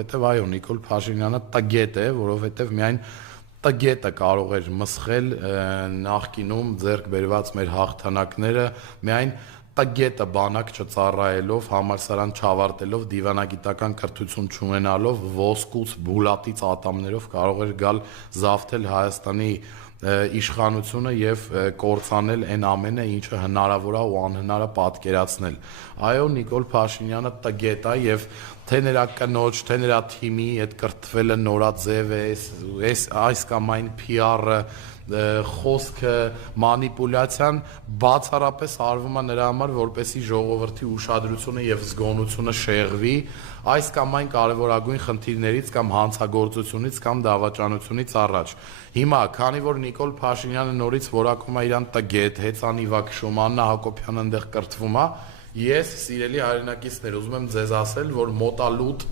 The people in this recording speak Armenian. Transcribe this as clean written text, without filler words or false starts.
Որովհետև այո, Նիկոլ Փաշինյանը տգետ է, որովհետև միայն տգետը կարող էր մսխել նախկինում ձեռք բերված մեր հաղթանակները, միայն տգետը բանակ չծառայելով, համալսարան չավարտելով, դիվանագիտական կրթություն չունենալով, ոսկուց, բուլատից ատամներով կարող էր գալ զավթել Հայաստանի իշխանությունը եւ կործանել այն ամենը, ինչը հնարավոր է ու անհնար է պատկերացնել։ Այո, Նիկոլ Փաշինյանը տգետ է եւ թե նրա կնոջ, թե նրա թիմի այդ կրթվելը նորաձև է, այս կամ այն PR-ը, խոսքը, մանիպուլյացիան բացառապես արվում է նրա համար, որպեսզի ժողովրդի ուշադրությունը եւ զգոնությունը շեղվի այս կամ այն կարևորագույն խնդիրներից կամ հանցագործությունից կամ դավաճանությունից առաջ։ Հիմա, քանի որ Նիկոլ Փաշինյանը նորից որակում է իրան տգետ, հեծանիվակշում, Աննա Հակոբյանը այնտեղ կրթվում է, ես, սիրելի հայրենակիցներ, ուզում եմ ձեզ ասել, որ մոտալուտ